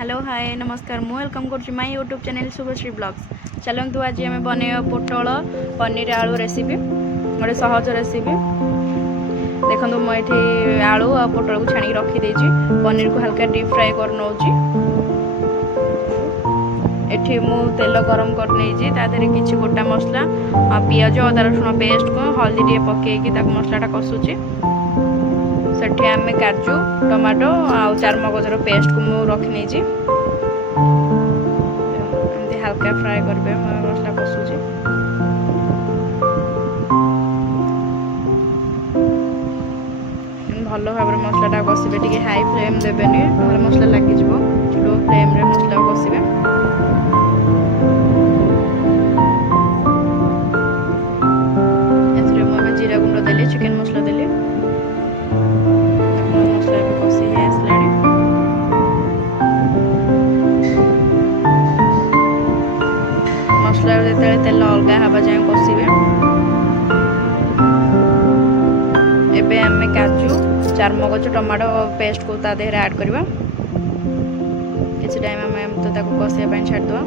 Hello hi नमस्कार मु welcome कर my YouTube channel Shubhashree blogs. चलतु आज आम बनैया पोटल पनीर आलू रेसिपी गोटे सहज रेसिपी। देखो मुझे आलू आ पोटल को छाणी रखीदे पनीर को हल्का डीप फ्राए कर नौची। एठी मु तेल गरम कर नहीं तादेह किसी गोटा मसला पियाज अदा रसुण पेस्ट को हल्दी टे पकईकि मसलाटा कसुची। सेठी आम काजू टमाटो आउ चार मगजर पेस्ट को मुझे रखी नहीं हल्का फ्राए करेंगे मसला कषुची। भल भाव मसलाटा कषे टे हाई फ्लेम देवेनि ना मसला लगे लो फ्लेम रे मसला कषे। मुझे जीरा गुंड देली चिकेन मसला देली मसला कषि आसला। मसला जो तेल अलग हवा जाए कषे। एबे आम काजू चार मगज टमाटो पेस्ट को ता देहरे ऐड करवा। किसी टाइम आम तो कषापी छाड़दे।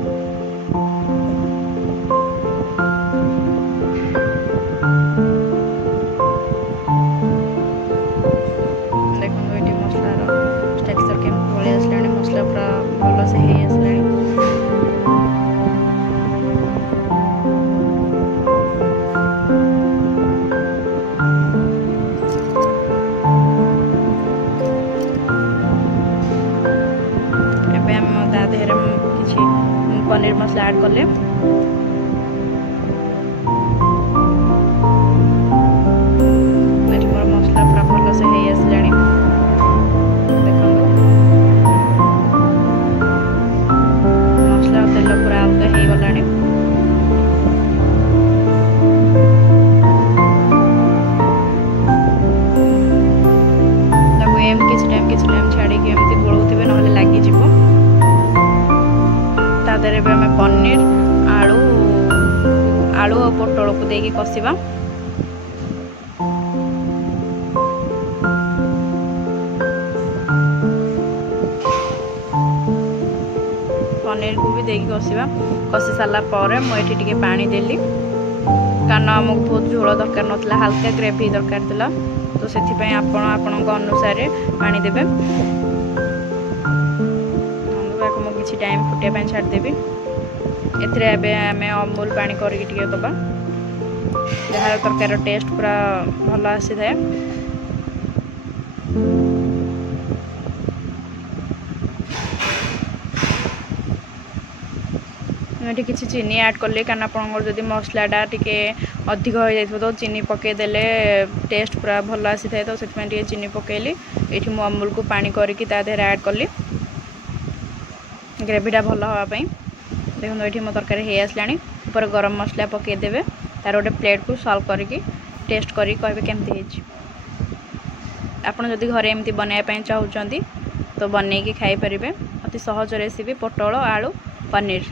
देखो ये मसलार टेक्सचर के पलि आसला मसला पूरा भल से हो आसला। किसी पनीर मसला ऐड कले मोर मसला पूरा भल से हो आसला। देखो मसला तेल पूरा अलग हो गला। किसी टाइम छाड़ी गोलौथे ना लगिज। तादेह आम पनीर आलू आलू और पोटल को देके कषा। पनीर को भी देके कषा कषि सारा पर मुझे टे पानी देली कारण आमको बहुत झोल दरकार नाला हल्का ग्रेवी दरकार था तो से आपण अनुसार पानी देवे। किसी टाइम फुटापी छाड़देवी एम अमूल पानी करके दबा जहाँ तरकार टेस्ट पूरा भल आसी थाए। ये किसी चीनी ऐड कली कारण आपड़ी मसलाटा टे अधिक हो जाए तो चीनी पकईदे टेस्ट पूरा भल आसी थाए तो से चीनी पकईली। ये मुझे अमूल को पानी करके देहरे ऐड कली ग्रेवीटा भल हाँपाई। देखो ये मो तरकारी हो आसला ऊपर गरम मसला पकईदेवे तार गोटे प्लेट को सर्व करके टेस्ट करी कहे केमती आपड़ जदि घरे एमती बनवाई चाहते तो बनईकी खाई पारे। अति सहज रेसिपी पोटल आलू पनीर।